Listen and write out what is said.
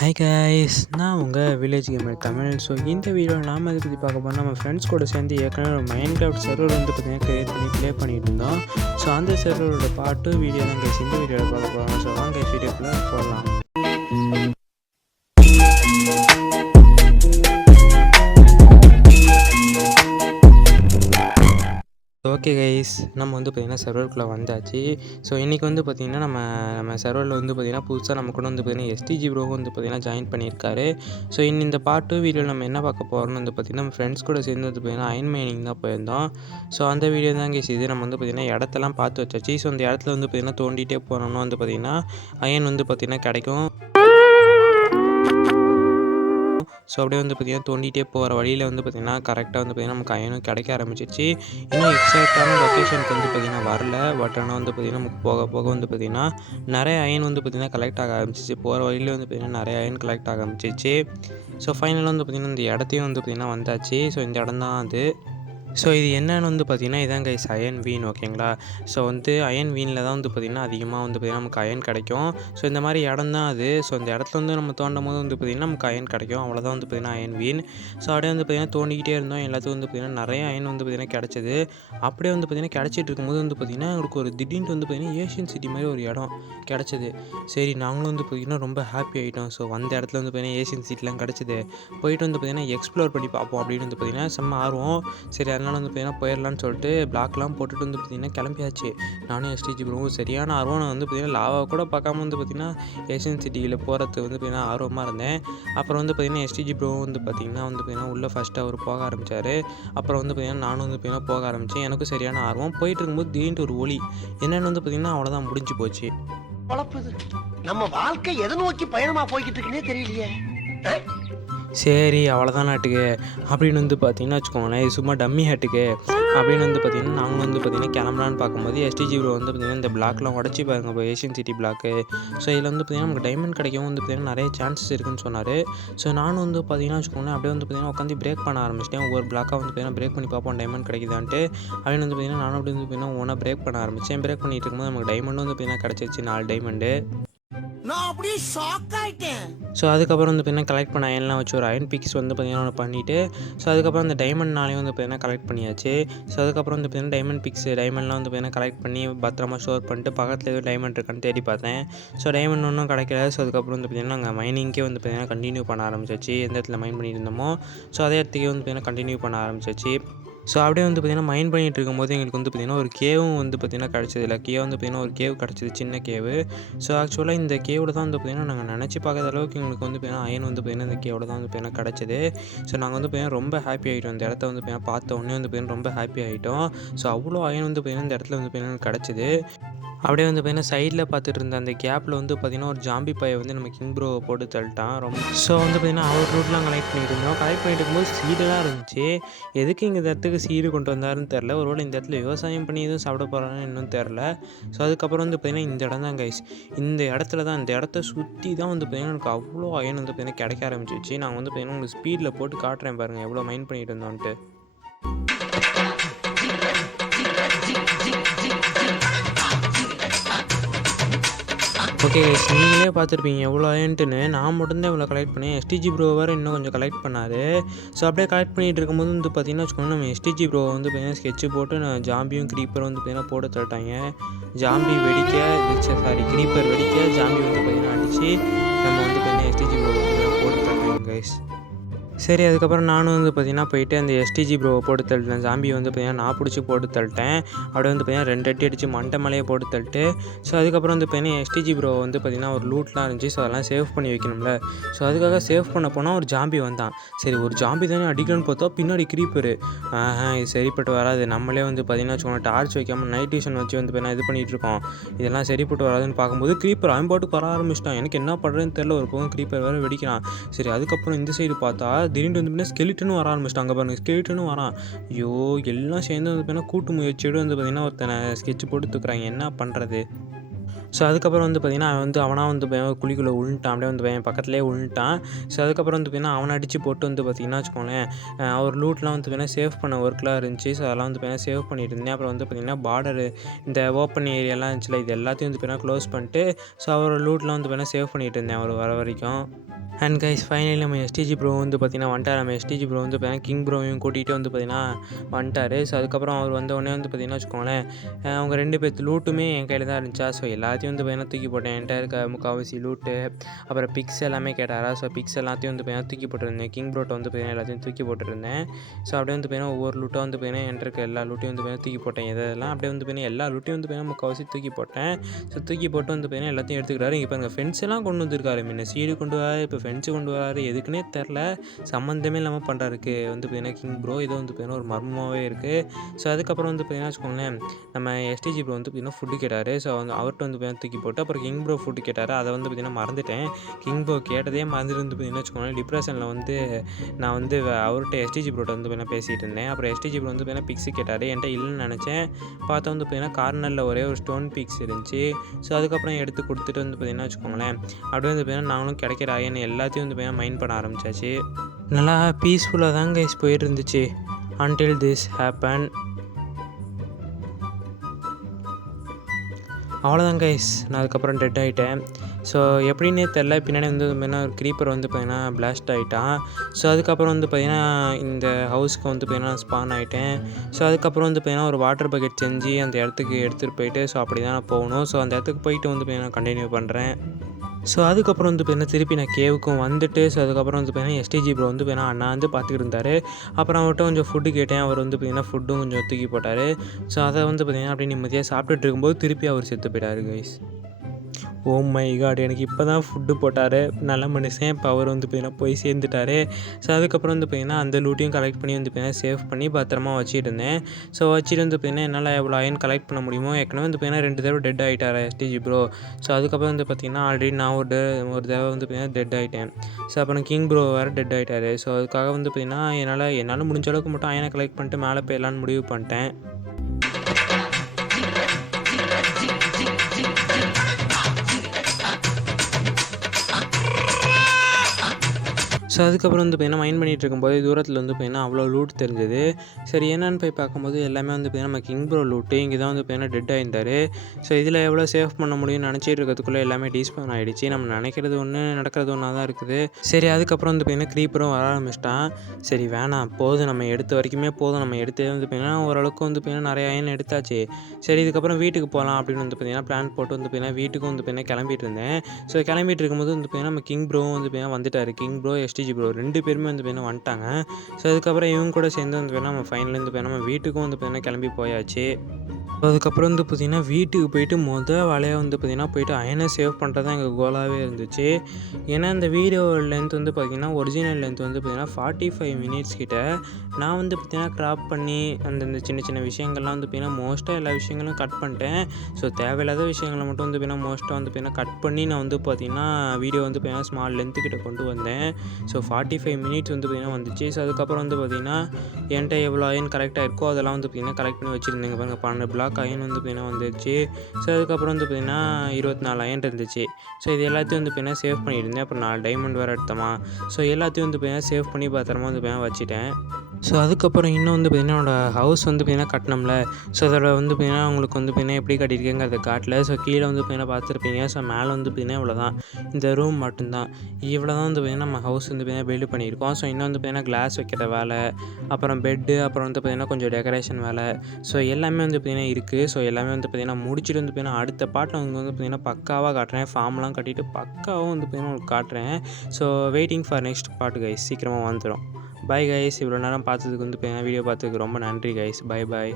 Hi guys, நான் உங்கள் village gamer Tamil. So இந்த வீடியோவில் நாம் இதை பற்றி பார்க்க போனால் நம்ம ஃப்ரெண்ட்ஸ் கூட சேர்ந்து ஏற்கனவே ஒரு மைண்ட் கிராஃப்ட் சர்வர் வந்து பார்த்திங்கன்னா க்ரியேட் பண்ணி ப்ளே பண்ணிட்டு இருந்தோம். ஸோ அந்த சர்வரோட பாட்டு வீடியோ தான் கைஸ் இந்த வீடியோவில் பார்க்க போகிறோம். ஸோ வாங்க வீடியோக்குள்ளே போடலாம். ஓகே கைஸ், நம்ம வந்து பார்த்திங்கன்னா சர்வருக்குள்ளே வந்தாச்சு. ஸோ இன்றைக்கி வந்து பார்த்திங்கன்னா நம்ம சர்வரில் வந்து பார்த்திங்கன்னா புதுசாக நம்ம கூட வந்து பார்த்திங்கன்னா எஸ்டிஜி ப்ரோ வந்து பார்த்திங்கன்னா ஜாயின் பண்ணியிருக்காரு. ஸோ இந்த பாட்டு வீடியோவில் நம்ம என்ன பார்க்க போகிறோம்னு வந்து பார்த்திங்கன்னா நம்ம ஃப்ரெண்ட்ஸ் கூட சேர்ந்து வந்து பார்த்திங்கன்னா அயன் மைனிங் தான் போயிருந்தோம். ஸோ அந்த வீடியோ தான் கைஸ் இது. நம்ம வந்து பார்த்திங்கன்னா இடத்தெல்லாம் பார்த்து வச்சாச்சு. ஸோ அந்த இடத்துல வந்து பார்த்திங்கன்னா தோண்டிகிட்டே போனோம்னா வந்து பார்த்திங்கன்னா அயன் வந்து பார்த்திங்கன்னா கிடைக்கும். ஸோ அப்படியே வந்து பார்த்திங்கன்னா தோண்டிகிட்டே போகிற வழியில் வந்து பார்த்திங்கன்னா கரெக்டாக வந்து பார்த்திங்கன்னா நமக்கு அயனும் கிடைக்க ஆரம்பிச்சிருச்சு. இன்னும் எக்ஸாக்டான லொக்கேஷனுக்கு வந்து பார்த்திங்கன்னா வரல. பட் ஆனால் வந்து பார்த்திங்கன்னா நமக்கு போக போக வந்து பார்த்திங்கன்னா நிறைய அயன் வந்து பார்த்திங்கன்னா கலெக்ட் ஆக ஆரம்பிச்சிச்சு. போகிற வழியில் வந்து பார்த்திங்கன்னா நிறைய அயன் கலெக்ட் ஆக ஆரம்பிச்சிச்சு. ஸோ ஃபைனலாக வந்து பார்த்திங்கன்னா இந்த இடத்தையும் வந்து பார்த்திங்கன்னா வந்தாச்சு. ஸோ இந்த இடம் தான் அது. ஸோ இது என்னென்னு வந்து பார்த்திங்கன்னா இதான் கைஸ் அயன் வீன். ஓகேங்களா? ஸோ வந்து அயன் வீனில் தான் வந்து பார்த்திங்கன்னா அதிகமாக வந்து பார்த்திங்கன்னா நமக்கு அயன் கிடைக்கும். ஸோ இந்த மாதிரி இடம் தான் அது. ஸோ இந்த இடத்துல வந்து நம்ம தோண்டும் போது வந்து பார்த்திங்கன்னா நமக்கு அயன் கிடைக்கும். அவ்வளோதான் வந்து பார்த்திங்கன்னா அயன் வீன். ஸோ அப்படியே வந்து பார்த்திங்கன்னா தோண்டிக்கிட்டே இருந்தோம். எல்லாத்துக்கும் வந்து பார்த்திங்கன்னா நிறைய அயன் வந்து பார்த்திங்கன்னா கிடச்சிது. அப்படியே வந்து பார்த்திங்கன்னா கிடச்சிட்டு இருக்கும்போது வந்து பார்த்திங்கன்னா எங்களுக்கு ஒரு திடீர்னு வந்து பார்த்திங்கன்னா ஏஷியன் சிட்டி மாதிரி ஒரு இடம் கிடச்சிது. சரி, நாங்களும் வந்து பார்த்திங்கன்னா ரொம்ப ஹாப்பி ஆகிட்டோம். ஸோ வந்த இடத்துல வந்து பார்த்திங்கன்னா ஏஷியன் சிட்டிலாம் கிடச்சிது. போயிட்டு வந்து பார்த்திங்கன்னா எக்ஸ்ப்ளோர் பண்ணி பார்ப்போம் அப்படின்னு வந்து பார்த்திங்கன்னா செம்ம ஆர்வம். சரி, அதனால் வந்து பார்த்திங்கன்னா போயிடலான்னு சொல்லிட்டு பிளாக்லாம் போட்டுட்டு வந்து பார்த்திங்கன்னா கிளம்பியாச்சு. நானும் எஸ்டிஜி ப்ரோவும் சரியான ஆர்வம். நான் வந்து பார்த்திங்கன்னா லாவா கூட பார்க்காம வந்து பார்த்திங்கன்னா ஏஷியன் சிட்டியில் போகிறதுக்கு வந்து பார்த்திங்கன்னா ஆர்வமாக இருந்தேன். அப்புறம் வந்து பார்த்திங்கன்னா எஸ்டிஜி ப்ரோவும் வந்து பார்த்திங்கன்னா உள்ளே ஃபஸ்ட்டு அவர் போக ஆரம்பித்தார். அப்புறம் வந்து பார்த்திங்கன்னா நானும் வந்து பார்த்திங்கன்னா போக ஆரம்பித்தேன். எனக்கும் சரியான ஆர்வம். போயிட்டு இருக்கும்போது திடீர்னு ஒரு ஒளி என்னென்னு வந்து பார்த்திங்கன்னா அவ்வளோதான் முடிஞ்சு போச்சு. நம்ம வாழ்க்கை எதை நோக்கி பயணமா போய்கிட்டு இருக்குன்னே தெரியலையே. சரி, அவ்வளோதான் நாட்டுக்கு அப்படின்னு வந்து பார்த்திங்கன்னா வச்சுக்கோங்களேன், இது சும்மா டம்மி ஹேட்டுக்கு அப்படின்னு வந்து பார்த்திங்கன்னா நாங்கள் வந்து பார்த்திங்கன்னா கிளம்பலான்னு பார்க்கும்போது எஸ்டிஜி ப்ரோ வந்து பார்த்திங்கன்னா இந்த பிளாக்லாம் உடச்சி பாருங்க இப்போ ஏஷியன் சிட்டி பிளாக்கு. ஸோ இதில் வந்து பார்த்திங்கன்னா நமக்கு டைமண்ட் கிடைக்கவும் வந்து பார்த்திங்கன்னா நிறைய சான்சஸ் இருக்குன்னு சொன்னார். ஸோ நானும் வந்து பார்த்திங்கன்னா வச்சுக்கோங்களேன் அப்படியே வந்து பார்த்திங்கன்னா உட்காந்து பிரேக் பண்ண ஆரம்பிச்சிட்டேன். ஒவ்வொரு பிளாக்காக வந்து பார்த்திங்கன்னா பிரேக் பண்ணி பார்ப்போம் டைமண்ட் கிடைக்குதான்ட்டு. அப்படின்னு வந்து பார்த்திங்கன்னா நானும் அப்படி வந்து பார்த்திங்கன்னா ஒன்றா பிரேக் பண்ண ஆரம்பித்தேன். பிரேக் பண்ணிட்டு இருக்கும்போது நமக்கு டைமண்டும் வந்து பார்த்திங்கன்னா கிடச்சிச்சு 4 டைமண்டு. ஸோ அதுக்கப்புறம் வந்து பார்த்திங்கன்னா கலெக்ட் பண்ண அயன்லாம் வச்சு ஒரு அயன் பிக்ஸ் வந்து பார்த்திங்கன்னா ஒன்று பண்ணிவிட்டு ஸோ அதுக்கப்புறம் அந்த டைமண்ட்னாலேயும் வந்து பார்த்திங்கன்னா கலெக்ட் பண்ணியாச்சு. ஸோ அதுக்கப்புறம் வந்து பார்த்திங்கன்னா டைமண்ட் டைமண்ட்லாம் வந்து பார்த்திங்கன்னா கலெக்ட் பண்ணி பத்திரமா ஸ்டோர் பண்ணிட்டு பக்கத்தில் எதுவும் டைமண்ட் இருக்கான்னு தேடி பார்த்தேன். ஸோ டைமண்ட் ஒன்றும் கிடைக்கல. ஸோ அதுக்கப்புறம் வந்து பார்த்திங்கன்னா நாங்கள் மைனிங்கே வந்து பார்த்திங்கன்னா கண்டினியூ பண்ண ஆரம்பிச்சாச்சு. எந்த இடத்துல மைன் பண்ணிட்டு இருந்தோமோ ஸோ அதே இடத்துக்கே வந்து பார்த்திங்கன்னா கண்டினியூ பண்ண ஆரம்பிச்சாச்சு. ஸோ அப்படியே வந்து பார்த்திங்கன்னா மைன் பண்ணிகிட்டு இருக்கும்போது எங்களுக்கு வந்து பார்த்திங்கன்னா ஒரு கேவும் வந்து பார்த்திங்கன்னா கிடச்சது. லக்கியாக வந்து பார்த்திங்கன்னா ஒரு கேவ் கிடச்சிது, சின்ன கேவு. ஸோ ஆக்சுவலாக இந்த கேவில் தான் வந்து பார்த்திங்கன்னா நாங்கள் நினச்சி பார்க்காத அளவுக்கு எங்களுக்கு வந்து பார்த்திங்கன்னா அயன் வந்து பார்த்திங்கன்னா இந்த கேவில் தான் வந்து பார்த்திங்கன்னா கிடச்சிது. ஸோ நாங்கள் வந்து பார்த்திங்கன்னா ரொம்ப ஹாப்பி ஆகிட்டோம். இந்த இடத்த வந்து பார்த்திங்கன்னா பார்த்த உடனே வந்து பார்த்திங்கன்னா ரொம்ப ஹாப்பி ஆகிட்டோம். ஸோ அவ்வளோ அயன் வந்து பார்த்திங்கன்னா இந்த இடத்துல வந்து பார்த்திங்கன்னா கிடச்சிது. அப்படியே வந்து பார்த்திங்கன்னா சைடில் பார்த்துட்டு இருந்த அந்த கேப்பில் வந்து பார்த்திங்கன்னா ஒரு ஜாம்பி பையை வந்து நம்ம கிங் ப்ரோவை போட்டு தள்ளிட்டான். ஸோ வந்து பார்த்திங்கன்னா அவர் ரூட்லாம் கலெக்ட் பண்ணிட்டு இருந்தோம். கலெக்ட் பண்ணிட்டு இருக்கும்போது சீடெல்லாம் இருந்துச்சு. எதுக்கு இங்கே இந்த இடத்துக்கு சீடு கொண்டு வந்தாருன்னு தெரில. ஒருவேளை இந்த இடத்துல விவசாயம் பண்ணி எதுவும் சாப்பிட போகிறான்னு இன்னும் தெரில. ஸோ அதுக்கப்புறம் வந்து பார்த்திங்கன்னா இந்த இடம் தான் கைஸ். இந்த இடத்துல தான் இந்த இடத்த சுற்றி தான் வந்து பார்த்திங்கன்னா எனக்கு அவ்வளோ அயன் வந்து பார்த்திங்கன்னா கிடைக்க ஆரம்பிச்சிச்சு. நாங்கள் வந்து பார்த்திங்கன்னா உங்களுக்கு ஸ்பீடில் போட்டு காட்டுறேன் பாருங்கள் எவ்வளோ மைண்ட் பண்ணிட்டு இருந்தோன்ட்டு. ஓகே கைஸ், நீங்களே பார்த்துருப்பீங்க எவ்வளோ அயன்ட்டுன்னு. நான் மட்டும்தான் இவ்வளோ கலெக்ட் பண்ணேன். எஸ்டிஜி ப்ரோ வேறு இன்னும் கொஞ்சம் கலெக்ட் பண்ணார். ஸோ அப்படியே கலெக்ட் பண்ணிகிட்டு இருக்கும்போது வந்து பார்த்திங்கன்னா வச்சுக்கோங்க நம்ம எஸ்டிஜி ப்ரோ வந்து பார்த்திங்கன்னா ஸ்கெட்சு போட்டு நான் ஜாம்பியும் க்ரீப்பரும் வந்து பார்த்திங்கன்னா போட்டு தள்ளிட்டாங்க. ஜாம்பி வெடிக்க க்ரீப்பர் வெடிக்க ஜாம்பி வந்து பார்த்திங்கன்னா அடித்து நம்ம வந்து பார்த்திங்கன்னா எஸ்டிஜி ப்ரோ வந்து போட்டு தள்ளிட்டாங்க கைஸ். சரி, அதுக்கப்புறம் நானும் வந்து பார்த்திங்கன்னா போயிட்டு அந்த எஸ்டிஜி ப்ரோவை போட்டு தள்ளிட்டேன். ஜாம்பி வந்து பார்த்திங்கன்னா நான் பிடிச்சி போட்டு தள்ளிட்டேன். அப்படியே வந்து பார்த்திங்கன்னா 2 அடி அடித்து மண்டை மலையை போட்டு தள்ளிட்டு ஸோ அதுக்கப்புறம் வந்து பார்த்திங்கன்னா எஸ்டிஜி ப்ரோ வந்து பார்த்திங்கன்னா ஒரு லூட்லாம் இருந்துச்சு. ஸோ அதெல்லாம் சேவ் பண்ணி வைக்கணும்ல. ஸோ அதுக்காக சேவ் பண்ண போனால் ஒரு ஜாம்பி வந்தான். சரி, ஒரு ஜாம்பி தானே அடிக்கணும்னு பார்த்தா பின்னாடி க்ரீப்பரு. இது சரிப்பட்டு வராது. நம்மளே வந்து பார்த்திங்கன்னா வச்சுக்கோங்க டார்ச் வைக்காமல் நைட் விஷன் வச்சு வந்து பார்த்திங்கன்னா இது பண்ணிகிட்ருக்கோம். இதெல்லாம் சரிப்பட்டு வராதுன்னு பார்க்கும்போது க்ரீப்பர் பாட்டுக்கு வர ஆரம்பிச்சிட்டான். எனக்கு என்ன பண்ணுறதுன்னு தெரில. ஒரு பக்கம் க்ரீப்பர் வேறு வெடிக்கிறான். சரி, அதுக்கப்புறம் இந்த சைடு பார்த்தா திடீர்னு வந்து ஸ்கெலிட்டனும் வர ஆரம்பிச்சிட்டாங்க பாருங்கள். ஸ்கெலிட்டனும் வரான். ஐயோ, எல்லாம் சேர்ந்து வந்து பார்த்திங்கன்னா கூட்டு முயற்சியோடு வந்து பார்த்திங்கன்னா ஒருத்தனை ஸ்கெட்ச் போட்டு தூக்குறாங்க. என்ன பண்ணுறது? ஸோ அதுக்கப்புறம் வந்து பார்த்திங்கன்னா அவனாக வந்து குழிக்குள்ளே விழுந்துட்டான். அப்படியே வந்து பக்கத்துலேயே விழுந்துட்டான். ஸோ அதுக்கப்புறம் வந்து பார்த்திங்கன்னா அவனை அடித்து போட்டு வந்து பார்த்திங்கன்னா வச்சுக்கோங்களேன் அவர் லூட்லாம் வந்து பார்த்திங்கன்னா சேவ் பண்ண ஒர்க்லாம் இருந்துச்சு. ஸோ அதெல்லாம் வந்து பார்த்திங்கன்னா சேவ் பண்ணிட்டு இருந்தேன். அப்புறம் வந்து பார்த்திங்கன்னா பார்டரு இந்த ஓப்பன் ஏரியாலாம் இருந்துச்சுல, இது எல்லாத்தையும் வந்து பார்த்திங்கன்னா க்ளோஸ் பண்ணிட்டு ஸோ அவர் லூட்லாம் வந்து பார்த்திங்கன்னா சேவ் பண்ணிட்டு இருந்தேன் அவர் வர வரைக்கும். அண்ட் கைஸ் ஃபைனலி நம்ம எஸ்டிஜி ப்ரோ வந்து பார்த்தீங்கன்னா வந்துட்டார். நம்ம எஸ்டிஜி ப்ரோ வந்து பார்த்தீங்கன்னா கிங் ப்ரோவையும் கூட்டிகிட்டு வந்து பார்த்தீங்கன்னா வந்துட்டார். ஸோ அதுக்கப்புறம் அவர் வந்தோடனே வந்து பார்த்தீங்கன்னா வச்சுக்கோங்களேன், அவங்க 2 பேர்த்து லூட்டுமே என் கையில் தான் இருந்துச்சா. ஸோ எல்லாத்தையும் வந்து பார்த்தீங்கன்னா தூக்கி போட்டேன். என்கிட்ட இருக்க முக்கால்வாசி லூட்டு, அப்புறம் பிக்ஸ் எல்லாமே கேட்டாரா. ஸோ பிக்ஸ் எல்லாத்தையும் வந்து பார்த்தீங்கன்னா தூக்கி போட்டுருந்தேன். கிங் ப்ரோட்ட வந்து பார்த்தீங்கன்னா எல்லாத்தையும் தூக்கி போட்டுருந்தேன். ஸோ அப்படியே வந்து பார்த்தீங்கன்னா ஒவ்வொரு லூட்டாக வந்து பார்த்தீங்கன்னா என்கிட்ட இருக்க எல்லா லூட்டையும் வந்து பார்த்தீங்கன்னா தூக்கி போட்டேன். எதெல்லாம் அப்படியே வந்து பார்த்தீங்கன்னா எல்லா லூட்டையும் வந்து பார்த்தீங்கன்னா முக்கால்வாசி தூக்கி போட்டேன். ஸோ தூக்கி போட்டு வந்து பார்த்தீங்கன்னா எல்லாத்தையும் எடுத்துக்கிறாரு. இங்கே பாருங்கள் ஃபென்ஸ் எல்லாம் கொண்டு வந்திருக்காரு. முன்ன சீடு கொண்டு வராரு, இப்போ ஃபென்ஸு கொண்டு வராரு. எதுக்குன்னே தெரில, சம்மந்தமே இல்லாமல் பண்ணுறாருக்கு வந்து பார்த்தீங்கன்னா கிங் ப்ரோ. இது வந்து பார்த்தீங்கன்னா ஒரு மர்மமாகவே இருக்குது. ஸோ அதுக்கப்புறம் வந்து பார்த்தீங்கன்னா வச்சுக்கோங்களேன், நம்ம எஸ்டிஜி ப்ரோ வந்து பார்த்தீங்கன்னா ஃபுட்டு கேட்டார். ஸோ வந்து அவர்கிட்ட வந்து பார்த்தீங்கன்னா தூக்கி போட்டு அப்புறம் கிங் ப்ரோ ஃபுட்டு கேட்டார். அதை வந்து பார்த்தீங்கன்னா மறந்துட்டேன். கிங் ப்ரோ கேட்டதே மறந்துட்டு வந்து பார்த்தீங்கன்னா வச்சுக்கோங்களேன், டிப்ரெஷனில் வந்து நான் வந்து அவர்கிட்ட எஸ்டிஜி ப்ரோட்ட வந்து பார்த்தீங்கன்னா பேசிகிட்டு இருந்தேன். அப்புறம் எஸ்டிஜி ப்ரோ வந்து பார்த்தீங்கன்னா பிக்ஸு கேட்டார். என்கிட்ட இல்லைன்னு நினச்சேன். பார்த்தா வந்து பார்த்தீங்கன்னா கார்னரில் ஒரே ஒரு ஸ்டோன் பிக்ஸ் இருந்துச்சு. ஸோ அதுக்கப்புறம் எடுத்து கொடுத்துட்டு வந்து பார்த்தீங்கன்னா வச்சுக்கோங்களேன், அப்படியே வந்து பார்த்தீங்கன்னா நாங்களும் கிடைக்கிற அயன் எல்லாத்தையும் வந்து பார்த்தீங்கன்னா மைண்ட் பண்ண ஆரம்பிச்சாச்சு. நல்லா பீஸ்ஃபுல்லாக தான் கைஸ் போயிட்டு இருந்துச்சு until this happened. அவ்வளோதான் கைஸ், நான் அதுக்கப்புறம் டெட் ஆகிட்டேன். ஸோ எப்படின்னே தெரில, பின்னாடி வந்து பார்த்தீங்கன்னா ஒரு க்ரீப்பர் வந்து பார்த்தீங்கன்னா பிளாஸ்ட் ஆகிட்டான். ஸோ அதுக்கப்புறம் வந்து பார்த்தீங்கன்னா இந்த ஹவுஸ்க்கு வந்து பார்த்தீங்கன்னா ஸ்பான் ஆகிட்டேன். ஸோ அதுக்கப்புறம் வந்து பார்த்தீங்கன்னா ஒரு வாட்டர் பக்கெட் செஞ்சு அந்த இடத்துக்கு எடுத்துகிட்டு போயிட்டு, ஸோ அப்படி தான் நான் போகணும். ஸோ அந்த இடத்துக்கு போயிட்டு வந்து பார்த்தீங்கன்னா கண்டினியூ பண்ணுறேன். ஸோ அதுக்கப்புறம் வந்து பார்த்தீங்கன்னா திருப்பி நான் கேவுக்கும் வந்துட்டு, ஸோ அதுக்கப்புறம் வந்து பார்த்தீங்கன்னா எஸ்டிஜி ப்ரோ வந்து பார்த்தீங்கன்னா அண்ணா வந்து பார்த்துக்கிட்டு இருந்தார். அப்புறம் அவர்கிட்ட கொஞ்சம் ஃபுட்டு கேட்டேன். அவர் வந்து பார்த்தீங்கன்னா ஃபுட்டும் கொஞ்சம் தூக்கி போட்டார். ஸோ அதை வந்து பார்த்தீங்கன்னா அப்படியே நிம்மதியாக சாப்பிட்டுட்டு இருக்கும்போது திருப்பி அவர் செத்து போயிட்டார் கைஸ். ஓ மை காட், எனக்கு இப்போ தான் ஃபுட்டு போட்டார் நல்ல மனுஷன். இப்போ அவர் வந்து பார்த்தீங்கன்னா போய் சேர்ந்துட்டார். ஸோ அதுக்கப்புறம் வந்து பார்த்தீங்கன்னா அந்த லூட்டையும் கலெக்ட் பண்ணி வந்து பார்த்தீங்கன்னா சேவ் பண்ணி பத்திரமா வச்சுட்டு இருந்தேன். ஸோ வச்சுட்டு வந்து பார்த்தீங்கன்னா என்னால் எவ்வளோ அயன் கலெக்ட் பண்ண முடியுமோ, ஏற்கனவே வந்து பார்த்தீங்கன்னா 2 தடவை டெட் ஆகிட்டார் எஸ்டிஜி ப்ரோ. ஸோ அதுக்கப்புறம் வந்து பார்த்தீங்கன்னா ஆல்ரெடி நான் ஒரு தடவை வந்து பார்த்தீங்கன்னா டெட் ஆகிட்டேன். ஸோ அப்புறம் கிங் ப்ரோ வேறு டெட் ஆகிட்டார். ஸோ அதுக்காக வந்து பார்த்தீங்கன்னா என்னால் முடிஞ்ச அளவுக்கு மட்டும் அயனை கலெக்ட் பண்ணிட்டு மேலே போயிடலான்னு முடிவு பண்ணிட்டேன். ஸோ அதுக்கப்புறம் வந்து பார்த்தீங்கன்னா மைண்ட் பண்ணிகிட்டு இருக்கும்போது தூரத்தில் வந்து பார்த்தீங்கன்னா அவ்வளோ லூட் தெரிஞ்சது. சரி என்னென்னு போய் பார்க்கும்போது எல்லாமே வந்து பார்த்தீங்கன்னா நம்ம கிங் ப்ரோ லூட்டு. இங்கே தான் வந்து பார்த்தீங்கன்னா டெட் ஆகிருந்தார். ஸோ இதில் எவ்வளோ சேவ் பண்ண முடியும்னு நினச்சிட்டு இருக்கிறதுக்குள்ளே எல்லாமே டீஸ்பான் ஆகிடுச்சு. நம்ம நினைக்கிறது ஒன்று, நடக்கிறது ஒன்றா தான் இருக்குது. சரி அதுக்கப்புறம் வந்து பார்த்தீங்கன்னா க்ரீப்பரும் வர ஆரம்பிச்சிட்டான். சரி வேணாம், போதும், நம்ம எடுத்த வரைக்குமே போதும். நம்ம எடுத்தே வந்து பார்த்தீங்கன்னா ஓரளவுக்கு வந்து பார்த்தீங்கன்னா நிறைய அயன் எடுத்தாச்சு. சரி இதுக்கப்புறம் வீட்டுக்கு போகலாம் அப்படின்னு வந்து பார்த்தீங்கன்னா பிளான் போட்டு வந்து பார்த்தீங்கன்னா வீட்டுக்கும் வந்து பார்த்தீங்கன்னா கிளம்பிட்டு இருந்தேன். ஸோ கிளம்பிட்டு இருக்கும்போது வந்து பார்த்தீங்கன்னா நம்ம கிங் ப்ரோவும் வந்து பார்த்தீங்கன்னா வந்துட்டார். கிங் ப்ரோ, எஸ்டிஜி ப்ரோ 2 பேருமே வந்து பார்த்தீங்கன்னா வந்துட்டாங்க. ஸோ அதுக்கப்புறம் இவங்க கூட சேர்ந்து வந்து பார்த்தீங்கன்னா நம்ம ஃபைனல் வந்து பார்த்தீங்கன்னா நம்ம வீட்டுக்கும் வந்து பார்த்தீங்கன்னா கிளம்பி போயாச்சு. அதுக்கப்புறம் வந்து பார்த்திங்கன்னா வீட்டுக்கு போயிட்டு வேலையாக வந்து பார்த்திங்கன்னா போயிட்டு அயனை சேவ் பண்ணுறது தான் எங்கள் கோலாகவே இருந்துச்சு. ஏன்னா இந்த வீடியோ லென்த் வந்து பார்த்திங்கன்னா ஒரிஜினல் லென்த் வந்து பார்த்திங்கன்னா 45 மினிட்ஸ் கிட்ட. நான் வந்து பார்த்திங்கன்னா க்ராப் பண்ணி அந்தந்த சின்ன சின்ன விஷயங்கள்லாம் வந்து பார்த்திங்கன்னா மோஸ்ட்டாக எல்லா விஷயங்களும் கட் பண்ணிட்டேன். ஸோ தேவையில்லாத விஷயங்களை மட்டும் வந்து பார்த்திங்கன்னா மோஸ்ட்டாக வந்து பார்த்திங்கன்னா கட் பண்ணி நான் வந்து பார்த்திங்கன்னா வீடியோ வந்து பார்த்திங்கன்னா ஸ்மால் லென்த்து கிட்ட கொண்டு வந்தேன். ஸோ 45 மினிட்ஸ் வந்து பார்த்திங்கன்னா வந்துச்சு. ஸோ அதுக்கப்புறம் வந்து பார்த்திங்கன்னா என்கிட்ட எவ்வளோ அயன் கரெக்டாக இருக்கோ அதெல்லாம் வந்து பார்த்திங்கன்னா கலெக்ட் பண்ணி வச்சுருந்தேங்க. பாருங்கள் 12 பிளாக் அயன் வந்து பார்த்தீங்கன்னா வந்துருச்சு. ஸோ அதுக்கப்புறம் வந்து பார்த்தீங்கன்னா 24 அயன் இருந்துச்சு. ஸோ இது எல்லாத்தையும் வந்து பார்த்தீங்கன்னா சேவ் பண்ணியிருந்தேன். அப்புறம் 4 டைமண்ட் வேறு எடுத்தோமா. ஸோ எல்லாத்தையும் வந்து பார்த்தீங்கன்னா சேவ் பண்ணி பத்திரமா வந்து பார்த்தீங்கன்னா வச்சுட்டேன். ஸோ அதுக்கப்புறம் இன்னும் வந்து பார்த்திங்கன்னா என்னோடய ஹவுஸ் வந்து பார்த்திங்கன்னா கட்டினோம்ல. ஸோ அதோட வந்து பார்த்திங்கன்னா உங்களுக்கு வந்து பார்த்திங்கன்னா எப்படி கட்டியிருக்கேங்கிறத காட்டல. ஸோ கீழே வந்து பார்த்திங்கன்னா பார்த்துருப்பீங்க. ஸோ மேலே வந்து பார்த்திங்கன்னா இவ்வளோதான், இந்த ரூம் மட்டும்தான். இவ்வளோ தான் வந்து பார்த்திங்கன்னா நம்ம ஹவுஸ் வந்து பார்த்திங்கன்னா பில்டு பண்ணியிருக்கோம். ஸோ இன்னும் வந்து பார்த்திங்கன்னா கிளாஸ் வைக்கிற வேலை, அப்புறம் பெட்டு, அப்புறம் வந்து பார்த்திங்கன்னா கொஞ்சம் டெக்கரேஷன் வேலை, ஸோ எல்லாமே வந்து பார்த்திங்கன்னா இருக்குது. ஸோ எல்லாமே வந்து பார்த்திங்கன்னா முடிச்சுட்டு வந்து பார்த்திங்கன்னா அடுத்த பாட்டில் வந்து பார்த்திங்கன்னா பக்காவாக காட்டுறேன். ஃபார்ம்லாம் கட்டிட்டு பக்காவாக வந்து பார்த்திங்கன்னா உங்களுக்கு காட்டுறேன். So waiting for next part guys, சீக்கிரமாக வந்துடும். பை கைஸ், இவ்வளோ நேரம் பார்த்ததுக்கு வந்து வீடியோ பார்த்ததுக்கு ரொம்ப நன்றி கைஸ். Bye bye.